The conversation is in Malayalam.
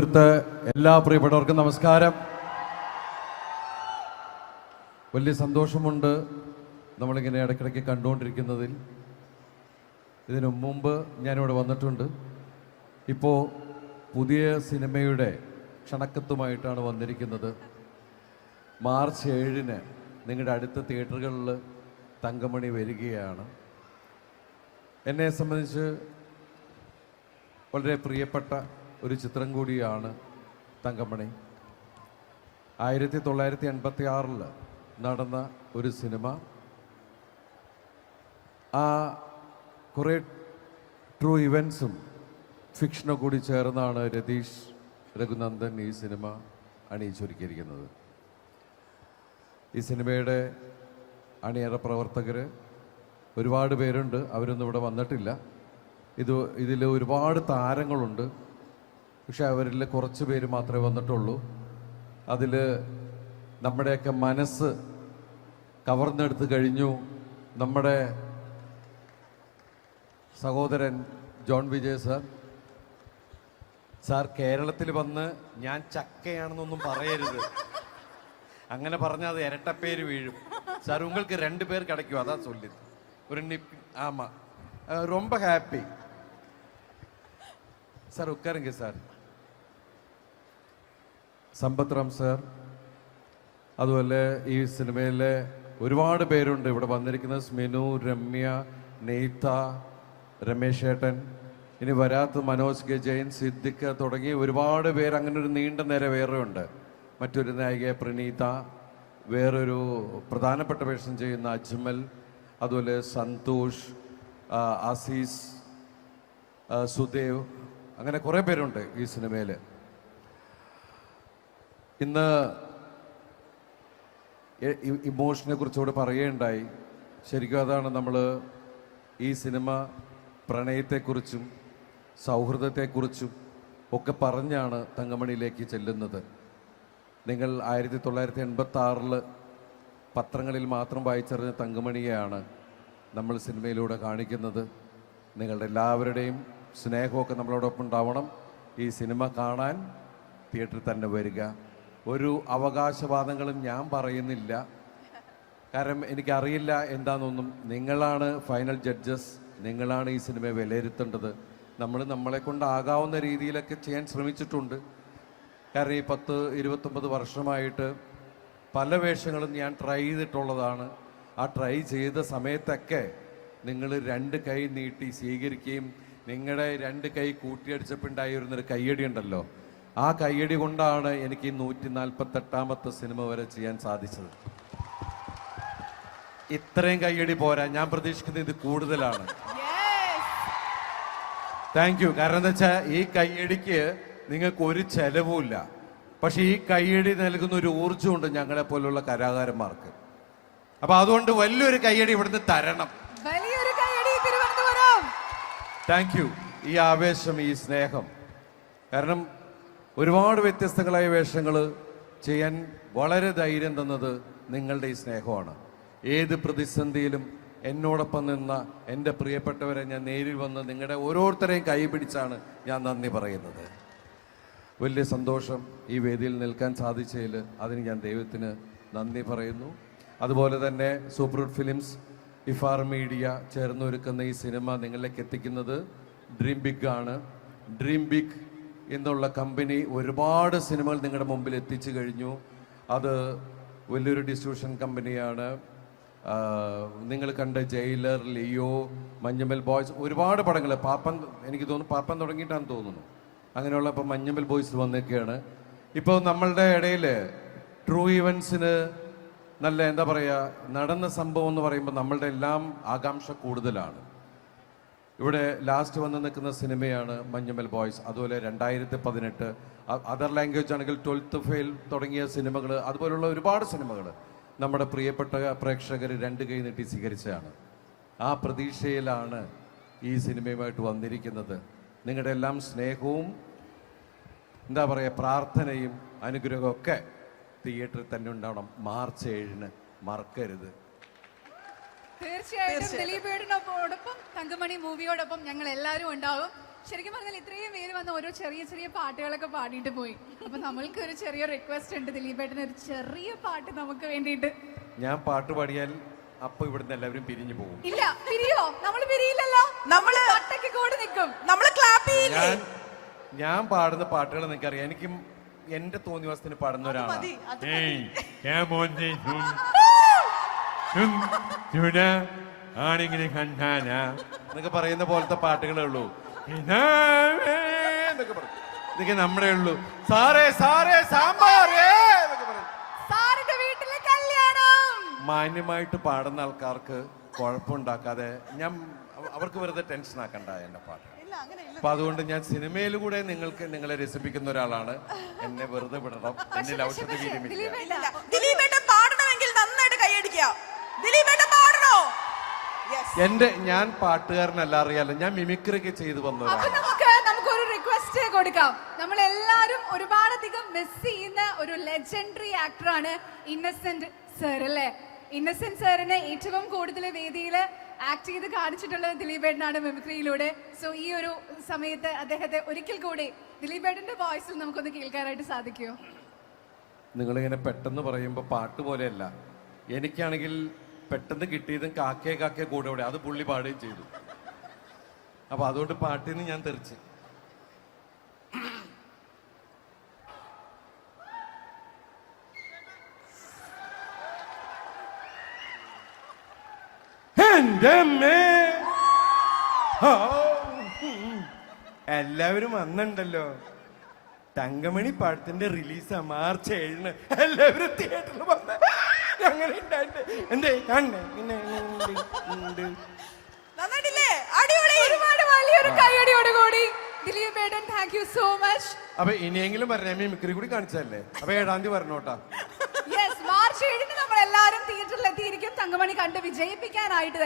തിരുവനന്തപുരത്ത് എല്ലാ പ്രിയപ്പെട്ടവർക്കും നമസ്കാരം. വലിയ സന്തോഷമുണ്ട് നമ്മളിങ്ങനെ ഇടയ്ക്കിടയ്ക്ക് കണ്ടുകൊണ്ടിരിക്കുന്നതിൽ. ഇതിനു മുമ്പ് ഞാനിവിടെ വന്നിട്ടുണ്ട്. ഇപ്പോൾ പുതിയ സിനിമയുടെ ക്ഷണക്കത്തുമായിട്ടാണ് വന്നിരിക്കുന്നത്. മാർച്ച് 7-ന് നിങ്ങളുടെ അടുത്ത തിയേറ്ററുകളിൽ തങ്കമണി വരികയാണ്. എന്നെ സംബന്ധിച്ച് വളരെ പ്രിയപ്പെട്ട ഒരു ചിത്രം കൂടിയാണ് തങ്കമണി. 1986 നടന്ന ഒരു സിനിമ. ആ കുറേ ട്രൂ ഇവൻസും ഫിക്ഷനും കൂടി ചേർന്നാണ് രതീഷ് രഘുനന്ദൻ ഈ സിനിമ അണിയിച്ചൊരുക്കിയിരിക്കുന്നത്. ഈ സിനിമയുടെ അണിയറ പ്രവർത്തകർ ഒരുപാട് പേരുണ്ട്. അവരൊന്നും ഇവിടെ വന്നിട്ടില്ല. ഇതിൽ ഒരുപാട് താരങ്ങളുണ്ട്. പക്ഷെ അവരിൽ കുറച്ച് പേര് മാത്രമേ വന്നിട്ടുള്ളൂ. അതിൽ നമ്മുടെയൊക്കെ മനസ്സ് കവർന്നെടുത്ത് കഴിഞ്ഞു നമ്മുടെ സഹോദരൻ ജോൺ വിജയ് സാർ കേരളത്തിൽ വന്ന് ഞാൻ ചക്കയാണെന്നൊന്നും പറയരുത്. അങ്ങനെ പറഞ്ഞാൽ അത് ഇരട്ടപ്പേര് വീഴും. സാർ உங்களுக்கு 2 பேர் கிடைக்கும், அதான் சொல்லுது ஒரு ஆமாம். ரொம்ப ஹாப்பி சார். உட்காருங்க சார். സമ്പത്ത് റാം സാർ, അതുപോലെ ഈ സിനിമയിലെ ഒരുപാട് പേരുണ്ട് ഇവിടെ വന്നിരിക്കുന്നത്. സ്മിനു, രമ്യ, നെയ്ത്ത, രമേശ് ഏട്ടൻ, ഇനി വരാത്ത മനോജ് കെ ജയൻ, സിദ്ദിഖ് തുടങ്ങി ഒരുപാട് പേര്. അങ്ങനെ ഒരു നീണ്ട നിര വേറെ ഉണ്ട്. മറ്റൊരു നായിക പ്രണീത, വേറൊരു പ്രധാനപ്പെട്ട വേഷം ചെയ്യുന്ന അജ്മൽ, അതുപോലെ സന്തോഷ്, ആസീസ്, സുദേവ്, അങ്ങനെ കുറേ പേരുണ്ട് ഈ സിനിമയിൽ. ഇന്ന് ഇമോഷനെ കുറിച്ചുകൂടെ പറയുകയുണ്ടായി. ശരിക്കും അതാണ് നമ്മൾ ഈ സിനിമ പ്രണയത്തെക്കുറിച്ചും സൗഹൃദത്തെക്കുറിച്ചും ഒക്കെ പറഞ്ഞാണ് തങ്കമണിയിലേക്ക് ചെല്ലുന്നത്. നിങ്ങൾ 1986 പത്രങ്ങളിൽ മാത്രം വായിച്ചറിഞ്ഞ തങ്കമണിയെയാണ് നമ്മൾ സിനിമയിലൂടെ കാണിക്കുന്നത്. നിങ്ങളുടെ എല്ലാവരുടെയും സ്നേഹമൊക്കെ നമ്മളോടൊപ്പം ഉണ്ടാവണം. ഈ സിനിമ കാണാൻ തിയേറ്ററിൽ തന്നെ വരിക. ഒരു അവകാശവാദങ്ങളും ഞാൻ പറയുന്നില്ല, കാരണം എനിക്കറിയില്ല എന്താണെന്നൊന്നും. നിങ്ങളാണ് ഫൈനൽ ജഡ്ജസ്. നിങ്ങളാണ് ഈ സിനിമയെ വിലയിരുത്തേണ്ടത്. നമ്മൾ നമ്മളെ കൊണ്ടാകാവുന്ന രീതിയിലൊക്കെ ചെയ്യാൻ ശ്രമിച്ചിട്ടുണ്ട്. കാരണം ഈ 10-29 വർഷമായിട്ട് പല വേഷങ്ങളും ഞാൻ ട്രൈ ചെയ്തിട്ടുള്ളതാണ്. ആ ട്രൈ ചെയ്ത സമയത്തൊക്കെ നിങ്ങൾ 2 കൈ നീട്ടി സ്വീകരിക്കുകയും നിങ്ങളുടെ 2 കൈ കൂട്ടിയടിച്ചപ്പോണ്ടായിരുന്നൊരു കയ്യടി ഉണ്ടല്ലോ, ആ കയ്യടി കൊണ്ടാണ് എനിക്ക് 148ാമത്തെ സിനിമ വരെ ചെയ്യാൻ സാധിച്ചത്. ഇത്രയും കയ്യടി പോരാ, ഞാൻ പ്രതീക്ഷിക്കുന്നത് ഇത് കൂടുതലാണ്. Thank you. കാരണം എന്താ വെച്ചാൽ ഈ കയ്യടിക്ക് നിങ്ങൾക്ക് ഒരു ചെലവുമില്ല. പക്ഷെ ഈ കയ്യടി നൽകുന്ന ഒരു ഊർജ്ജമുണ്ട് ഞങ്ങളെ പോലുള്ള കലാകാരന്മാർക്ക്. അപ്പൊ അതുകൊണ്ട് വലിയൊരു കയ്യടി ഇവിടുന്ന് തരണം. Thank you. ഈ ആവേശം, ഈ സ്നേഹം, കാരണം ഒരുപാട് വ്യത്യസ്തങ്ങളായ വേഷങ്ങൾ ചെയ്യാൻ വളരെ ധൈര്യം തന്നത് നിങ്ങളുടെ ഈ സ്നേഹമാണ്. ഏത് പ്രതിസന്ധിയിലും എന്നോടൊപ്പം നിന്ന എൻ്റെ പ്രിയപ്പെട്ടവരെ ഞാൻ നേരിൽ വന്ന് നിങ്ങളുടെ ഓരോരുത്തരെയും കൈ പിടിച്ചാണ് ഞാൻ നന്ദി പറയുന്നത്. വലിയ സന്തോഷം ഈ വേദിയിൽ നിൽക്കാൻ സാധിച്ചതിൽ. അതിന് ഞാൻ ദൈവത്തിന് നന്ദി പറയുന്നു. അതുപോലെ തന്നെ സൂപ്പർവുഡ് ഫിലിംസ്, ഇഫാർ മീഡിയ ചേർന്നൊരുക്കുന്ന ഈ സിനിമ നിങ്ങളിലേക്ക് എത്തിക്കുന്നത് ഡ്രീം ബിഗ് ആണ്. ഡ്രീം ബിഗ് എന്നുള്ള കമ്പനി ഒരുപാട് സിനിമകൾ നിങ്ങളുടെ മുമ്പിൽ എത്തിച്ചു കഴിഞ്ഞു. അത് വലിയൊരു ഡിസ്ട്രിബ്യൂഷൻ കമ്പനിയാണ്. നിങ്ങൾ കണ്ട ജയിലർ, ലിയോ, മഞ്ഞമ്മൽ ബോയ്സ്, ഒരുപാട് പടങ്ങൾ, പാപ്പൻ, എനിക്ക് തോന്നുന്നു പാപ്പൻ തുടങ്ങിയിട്ടാണെന്ന് തോന്നുന്നു. അങ്ങനെയുള്ള ഇപ്പോൾ മഞ്ഞമ്മൽ ബോയ്സ് വന്നൊക്കെയാണ്. ഇപ്പോൾ നമ്മളുടെ ഇടയിൽ ട്രൂ ഇവൻസിന് നല്ല എന്താ പറയുക, നടന്ന സംഭവം എന്ന് പറയുമ്പോൾ നമ്മളുടെ എല്ലാം ആകാംക്ഷ കൂടുതലാണ്. ഇവിടെ ലാസ്റ്റ് വന്ന് നിൽക്കുന്ന സിനിമയാണ് മഞ്ഞമ്മൽ ബോയ്സ്. അതുപോലെ 2018 അതർ ലാംഗ്വേജ് ആണെങ്കിൽ 12th ഫെയിൽ തുടങ്ങിയ സിനിമകൾ, അതുപോലുള്ള ഒരുപാട് സിനിമകൾ നമ്മുടെ പ്രിയപ്പെട്ട പ്രേക്ഷകർ 2 കൈ നീട്ടി സ്വീകരിച്ചതാണ്. ആ പ്രതീക്ഷയിലാണ് ഈ സിനിമയുമായിട്ട് വന്നിരിക്കുന്നത്. നിങ്ങളുടെ എല്ലാം സ്നേഹവും എന്താ പറയുക, പ്രാർത്ഥനയും അനുഗ്രഹവും ഒക്കെ തിയേറ്ററിൽ തന്നെ ഉണ്ടാവണം. മാർച്ച് 7-ന് മറക്കരുത്. തീർച്ചയായിട്ടും ദിലീപേടിനോടൊപ്പം തങ്കമണി മൂവിയോടൊപ്പം ഞങ്ങൾ എല്ലാവരും ഉണ്ടാവും. ശരിക്കും പറഞ്ഞാൽ ഇത്രയും പേര് വന്ന ഓരോ ചെറിയ ചെറിയ പാട്ടുകളൊക്കെ പാടിയിട്ട് പോയി. അപ്പൊ നമ്മൾക്ക് ഒരു ചെറിയ റിക്വസ്റ്റ് ഉണ്ട്, ദിലീപേട്ടന് ഒരു ചെറിയ പാട്ട് നമുക്ക് വേണ്ടിയിട്ട്. ഞാൻ പാട്ട് പാടിയാൽ അപ്പൊ ഇവിടുന്ന് എല്ലാവരും പിരിഞ്ഞു പോകും. ഇല്ല, പിരിയോ? നമ്മൾ പിരിയില്ലല്ലോ, നമ്മള് ഒറ്റയ്ക്ക് കൂടി നിൽക്കും, നമ്മള് ക്ലാപ്പ് ചെയ്യില്ലേ? ഞാൻ പാടുന്ന പാട്ടുകൾ നിനക്കറിയാം, എനിക്കും എന്റെ തോന്നിവാസത്തിന് പാടുന്ന ഒരാളാണ്. എന്നൊക്കെ പറയുന്ന പോലത്തെ പാട്ടുകളേ ഉള്ളൂ. എന്നൊക്കെ പറയും, ഇതൊക്കെ നമ്മുടെ ഉള്ളൂ. സാറേ സാറേ സാമ്പാറേ എന്നൊക്കെ പറയും. സാറിന്റെ വീട്ടിലെ കല്യാണം. മാന്യമായിട്ട് പാടുന്ന ആൾക്കാർക്ക് കുഴപ്പമുണ്ടാക്കാതെ അവർക്ക് വെറുതെ ടെൻഷൻ ആക്കണ്ട എന്റെ പാട്ട്. അപ്പൊ അതുകൊണ്ട് ഞാൻ സിനിമയിലൂടെ നിങ്ങളെ രസിപ്പിക്കുന്ന ഒരാളാണ്. എന്നെ വെറുതെ വിടണം, എന്നിൽ ഔഷധ വീര്യമില്ല. ദിലീപേട്ടൻ പാടണമെങ്കിൽ നന്നായിട്ട് കൈയടിക്കാം. ദിലീപേട്ടൻ പാടണോ? ഞാൻ പാട്ടുകാരനല്ല, അറിയാലോ, ഞാൻ മിമിക്രി ഒക്കെ ചെയ്തു വന്നവരാണ്. നമുക്കൊരു റിക്വസ്റ്റ് കൊടുക്കാം. നമ്മൾ എല്ലാരും ഒരുപാടധികം മിസ് ചെയ്യുന്ന ഒരു ലെജൻഡറി ആക്ടറാണ് ഇന്നസെന്റ് സർ, അല്ലേ? ഇന്നസെന്റ് സാറിന് ഏറ്റവും കൂടുതൽ വേദിയിൽ ആക്ട് ചെയ്ത് കാണിച്ചിട്ടുള്ളത് ദിലീപേട്ടനാണ് മിമിക്രിയിലൂടെ. സോ ഈ ഒരു സമയത്ത് അദ്ദേഹത്തെ ഒരിക്കൽ കൂടി ദിലീപേട്ടന്റെ വോയിസിൽ നമുക്കൊന്ന് കേൾക്കാനായിട്ട് സാധിക്കുമോ? നിങ്ങളിങ്ങനെ പെട്ടെന്ന് പറയുമ്പോൾ പാട്ട് പോലെയല്ല, എനിക്കാണെങ്കിൽ പെട്ടെന്ന് കിട്ടിയതും കാക്കേ കാക്കേ കൂടെ അത് പുള്ളി പാടുകയും ചെയ്തു. അപ്പൊ അതുകൊണ്ട് പാട്ടിൽ നിന്ന് ഞാൻ തെറിച്ച്. എല്ലാവരും വന്നിണ്ടല്ലോ. തങ്കമണി പാടത്തിന്റെ റിലീസാ March 7. എല്ലാവരും തിയേറ്ററിൽ വന്ന അങ്ങനെ എന്തേ ഒരുപാട് വലിയൊരു കൈയടിയോടുകൂടി ദിലീപേട്ടൻ, താങ്ക് യു സോ മച്ച്. അപ്പൊ ഇനിയെങ്കിലും പറഞ്ഞ മിമിക്രി കൂടി കാണിച്ചല്ലേ. അപ്പൊ 7-ാം തീയതി പറഞ്ഞോട്ടാ. യെസ്, March 7 നമ്മൾ എല്ലാവരും തിയേറ്ററിൽ എത്തിയിരിക്കും, തങ്കമണി കണ്ട് വിജയിപ്പിക്കാനായിട്ട്.